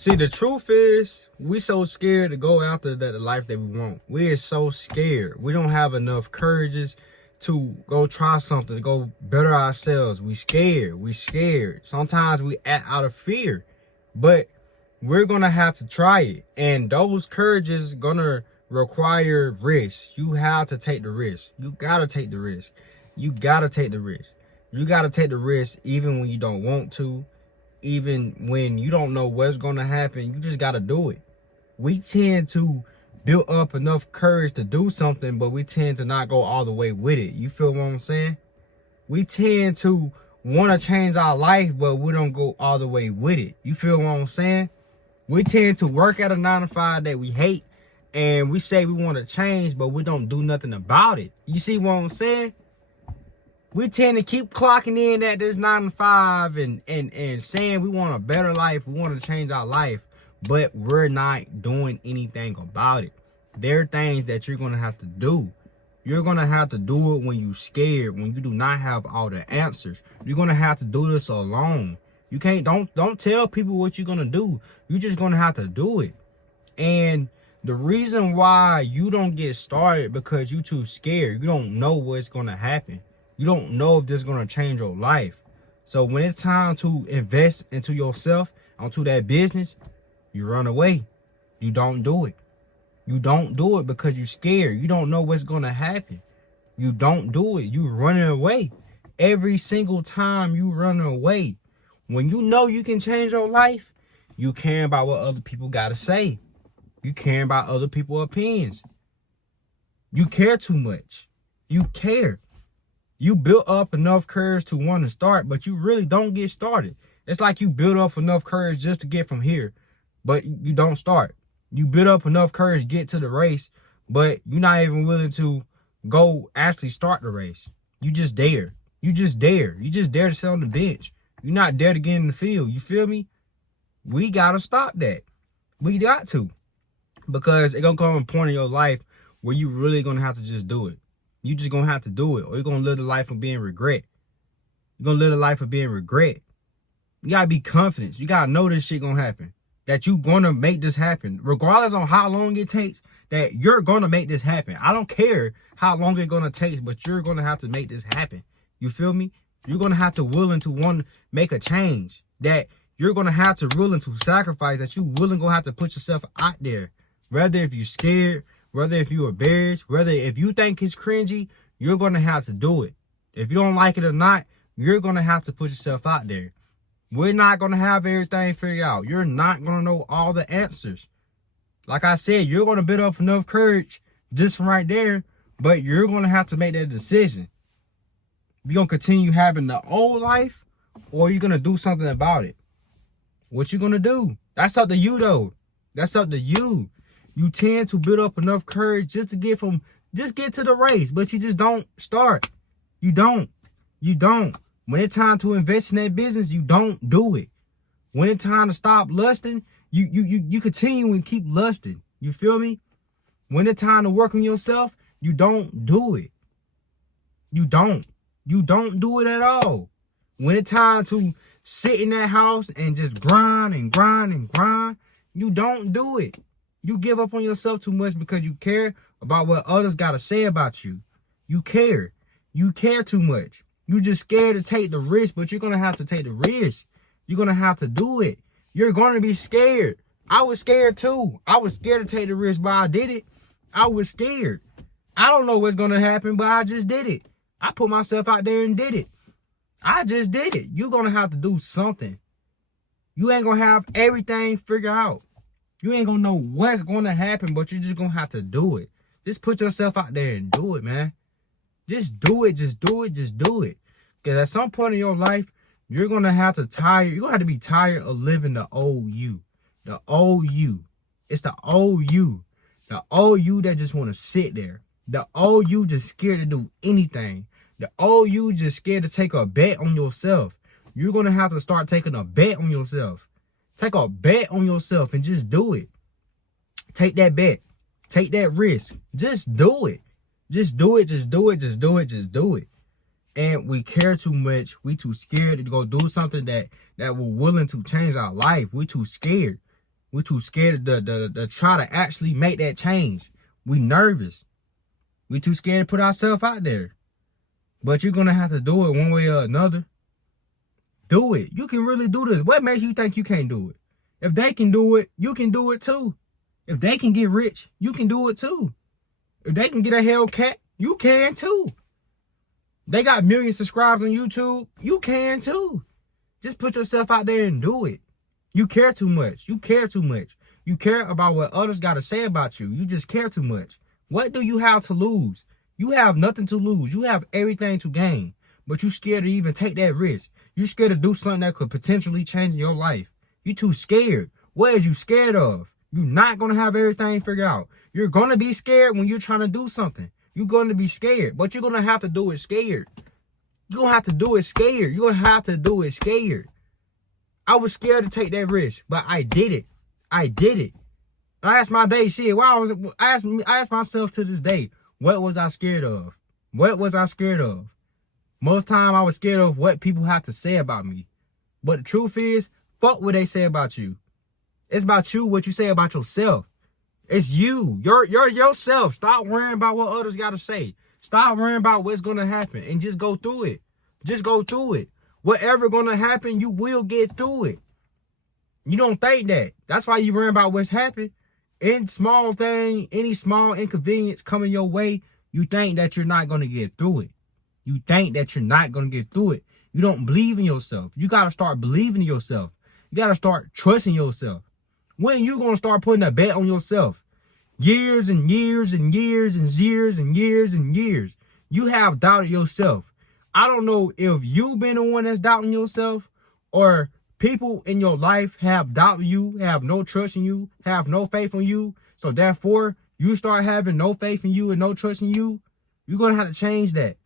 See, the truth is, we so scared to go after the life that we want. We are so scared. We don't have enough courages to go try something, to go better ourselves. We scared. We scared. Sometimes we act out of fear. But we're going to have to try it. And those courages going to require risk. You have to take the risk. You got to take the risk. You got to take the risk. You got to take the risk even when you don't want to. Even when you don't know what's going to happen, you just got to do it. We tend to build up enough courage to do something, but we tend to not go all the way with it. You feel what I'm saying? We tend to want to change our life, but we don't go all the way with it. You feel what I'm saying? We tend to work at a 9-to-5 that we hate, and we say we want to change, but we don't do nothing about it. You see what I'm saying? We tend to keep clocking in at this 9-to-5 and saying we want a better life, we want to change our life, but we're not doing anything about it. There are things that you're going to have to do. You're going to have to do it when you're scared, when you do not have all the answers. You're going to have to do this alone. You can't, don't tell people what you're going to do. You're just going to have to do it. And the reason why you don't get started because you're too scared. You don't know what's going to happen. You don't know if this is going to change your life. So when it's time to invest into yourself, onto that business, you run away. You don't do it. You don't do it because you're scared. You don't know what's going to happen. You don't do it. You running away. Every single time you run away. When you know you can change your life, you care about what other people got to say. You care about other people's opinions. You care too much. You care. You built up enough courage to want to start, but you really don't get started. It's like you build up enough courage just to get from here, but you don't start. You build up enough courage to get to the race, but you're not even willing to go actually start the race. You just dare. You just dare. You just dare to sit on the bench. You're not dare to get in the field. You feel me? We got to stop that. We got to. Because it's going to come a point in your life where you really going to have to just do it. You just going to have to do it, or you're going to live the life of being regret. You're going to live the life of being regret. You got to be confident. You got to know this shit going to happen. That you're going to make this happen. Regardless on how long it takes, that you're going to make this happen. I don't care how long it's going to take, but you're going to have to make this happen. You feel me? You're going to have to willing to want to make a change. That you're going to have to willing to sacrifice. That you willing going to have to put yourself out there. Whether if you're scared, whether if you're embarrassed, whether if you think it's cringy, you're going to have to do it. If you don't like it or not, you're going to have to put yourself out there. We're not going to have everything figured out. You're not going to know all the answers. Like I said, you're going to build up enough courage just from right there, but you're going to have to make that decision. You're going to continue having the old life, or you're going to do something about it. What you going to do? That's up to you, though. That's up to you. You tend to build up enough courage just to get to the race, but you just don't start. You don't. When it's time to invest in that business, you don't do it. When it's time to stop lusting, you continue and keep lusting. You feel me? When it's time to work on yourself, you don't do it. You don't do it at all. When it's time to sit in that house and just grind, you don't do it. You give up on yourself too much because you care about what others got to say about you. You care. You care too much. You just scared to take the risk, but you're going to have to take the risk. You're going to have to do it. You're going to be scared. I was scared too. I was scared to take the risk, but I did it. I was scared. I don't know what's going to happen, but I just did it. I put myself out there and did it. I just did it. You're going to have to do something. You ain't going to have everything figured out. You ain't going to know what's going to happen, but you're just going to have to do it. Just put yourself out there and do it, man. Just do it. Just do it. Just do it. Because at some point in your life, you're going to have to you're going to have to be tired of living the old you. The old you. It's the old you. The old you that just want to sit there. The old you just scared to do anything. The old you just scared to take a bet on yourself. You're going to have to start taking a bet on yourself. Take a bet on yourself and just do it. Take that bet. Take that risk. Just do it. Just do it. Just do it. Just do it. Just do it. And we care too much. We too scared to go do something that we're willing to change our life. We too scared. We too scared to try to actually make that change. We nervous. We too scared to put ourselves out there. But you're gonna have to do it one way or another. Do it. You can really do this. What makes you think you can't do it? If they can do it, you can do it too. If they can get rich, you can do it too. If they can get a Hellcat, you can too. They got millions of subscribers on YouTube, you can too. Just put yourself out there and do it. You care too much. You care too much. You care about what others got to say about you. You just care too much. What do you have to lose? You have nothing to lose. You have everything to gain. But you scared to even take that risk. You scared to do something that could potentially change your life. You too scared. What is you scared of? You're not going to have everything figured out. You're going to be scared when you're trying to do something. You're going to be scared. But you're going to have to do it scared. You're going to have to do it scared. You're going to have to do it scared. I was scared to take that risk, but I did it. I did it. I asked my day, shit, I asked myself to this day, what was I scared of? What was I scared of? Most time I was scared of what people have to say about me. But the truth is, fuck what they say about you. It's about you, what you say about yourself. It's you. You're yourself. Stop worrying about what others got to say. Stop worrying about what's going to happen and just go through it. Just go through it. Whatever going to happen, you will get through it. You don't think that. That's why you worry about what's happened. Any small thing, any small inconvenience coming your way, you think that you're not going to get through it. You think that you're not going to get through it. You don't believe in yourself. You got to start believing in yourself. You got to start trusting yourself. When you going to start putting a bet on yourself? Years and years and years and years and years and years. You have doubted yourself. I don't know if you've been the one that's doubting yourself or people in your life have doubted you, have no trust in you, have no faith in you. So therefore, you start having no faith in you and no trust in you. You're going to have to change that.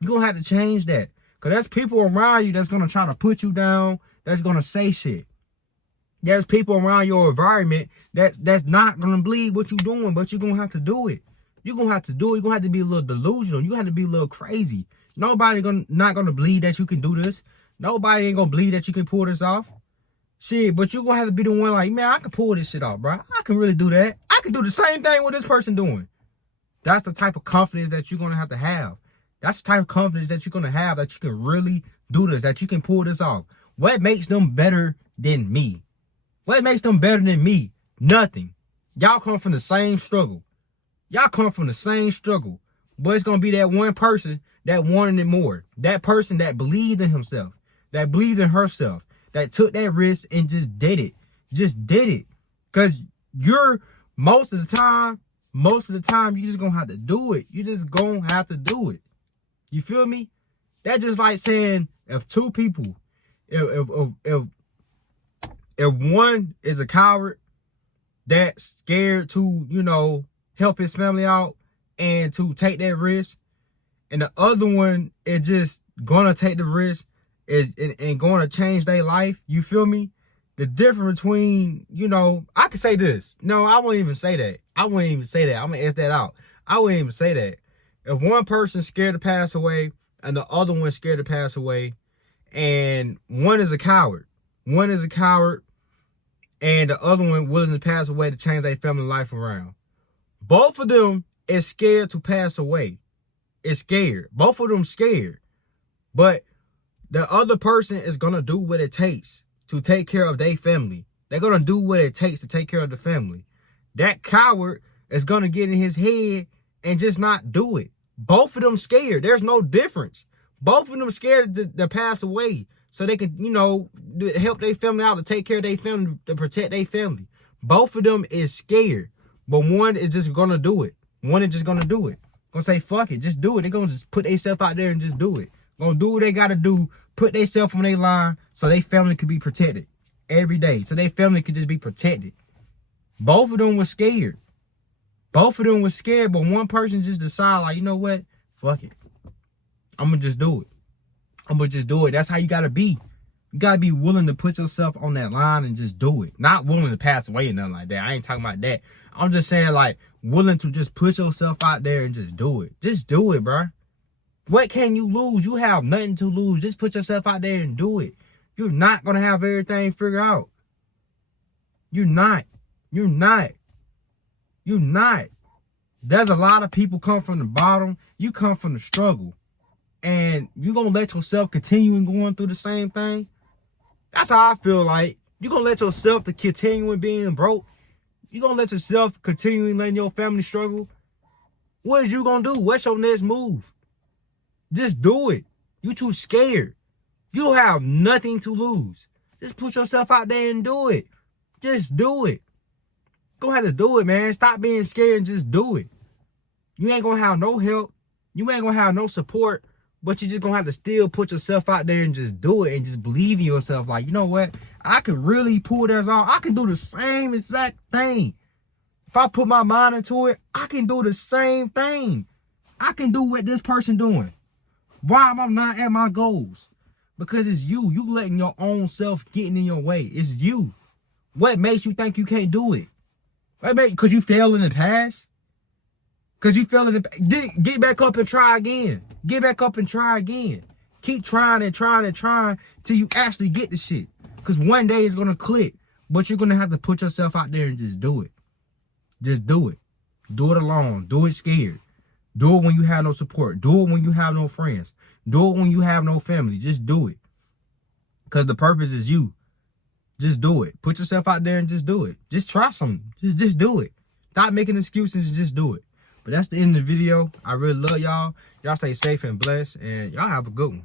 You're going to have to change that. Because there's people around you that's going to try to put you down, that's going to say shit. There's people around your environment that's not going to believe what you're doing, but you're going to have to do it. You're going to have to do it. You're going to have to be a little delusional. You have to be a little crazy. Nobody not going to believe that you can do this. Nobody ain't going to believe that you can pull this off. Shit, but you're going to have to be the one like, man, I can pull this shit off, bro. I can really do that. I can do the same thing with this person doing. That's the type of confidence that you're going to have. That's the type of confidence that you're going to have that you can really do this, that you can pull this off. What makes them better than me? What makes them better than me? Nothing. Y'all come from the same struggle. Y'all come from the same struggle. But it's going to be that one person that wanted it more. That person that believed in himself, that believed in herself, that took that risk and just did it. Just did it. Because you're, most of the time, you just going to have to do it. You just going to have to do it. You feel me? That's just like saying if two people, if one is a coward that's scared to, help his family out and to take that risk, and the other one is just gonna take the risk and gonna change their life, you feel me? The difference between, I could say this. No, I won't even say that. I'm gonna ask that out. I wouldn't even say that. If one person's scared to pass away and the other one's scared to pass away, and one is a coward and the other one willing to pass away to change their family life around, both of them is scared to pass away. It's scared. Both of them scared. But the other person is going to do what it takes to take care of their family. They're going to do what it takes to take care of the family. That coward is going to get in his head and just not do it. Both of them scared. There's no difference. Both of them scared to pass away so they can, help their family out, to take care of their family, to protect their family. Both of them is scared. But one is just going to do it. One is just going to do it. Going to say, fuck it, just do it. They're going to just put themselves out there and just do it. Going to do what they got to do, put themselves on their line so their family could be protected every day. So their family could just be protected. Both of them were scared. But one person just decided, like, you know what? Fuck it. I'm going to just do it. That's how you got to be. You got to be willing to put yourself on that line and just do it. Not willing to pass away or nothing like that. I ain't talking about that. I'm just saying, like, willing to just put yourself out there and just do it. Just do it, bro. What can you lose? You have nothing to lose. Just put yourself out there and do it. You're not going to have everything figured out. You're not. You're not. You're not. There's a lot of people come from the bottom. You come from the struggle. And you gonna let yourself continue going through the same thing? That's how I feel like. You gonna let yourself to continue being broke? You gonna let yourself continue letting your family struggle? What is you gonna do? What's your next move? Just do it. You too scared. You have nothing to lose. Just put yourself out there and do it. Just do it. Go ahead and do it, man. Stop being scared and just do it. You ain't gonna have no help. You ain't gonna have no support. But you just gonna have to still put yourself out there and just do it and just believe in yourself. Like, you know what? I could really pull this off. I can do the same exact thing. If I put my mind into it, I can do the same thing. I can do what this person doing. Why am I not at my goals? Because it's you. You letting your own self getting in your way. It's you. What makes you think you can't do it? Because you failed in the past? Because you failed in the get back up and try again. Get back up and try again. Keep trying and trying and trying till you actually get the shit. Because one day it's going to click. But you're going to have to put yourself out there and just do it. Just do it. Do it alone. Do it scared. Do it when you have no support. Do it when you have no friends. Do it when you have no family. Just do it. Because the purpose is you. Just do it. Put yourself out there and just do it. Just try something. Just do it. Stop making excuses and just do it. But that's the end of the video. I really love y'all. Y'all stay safe and blessed. And y'all have a good one.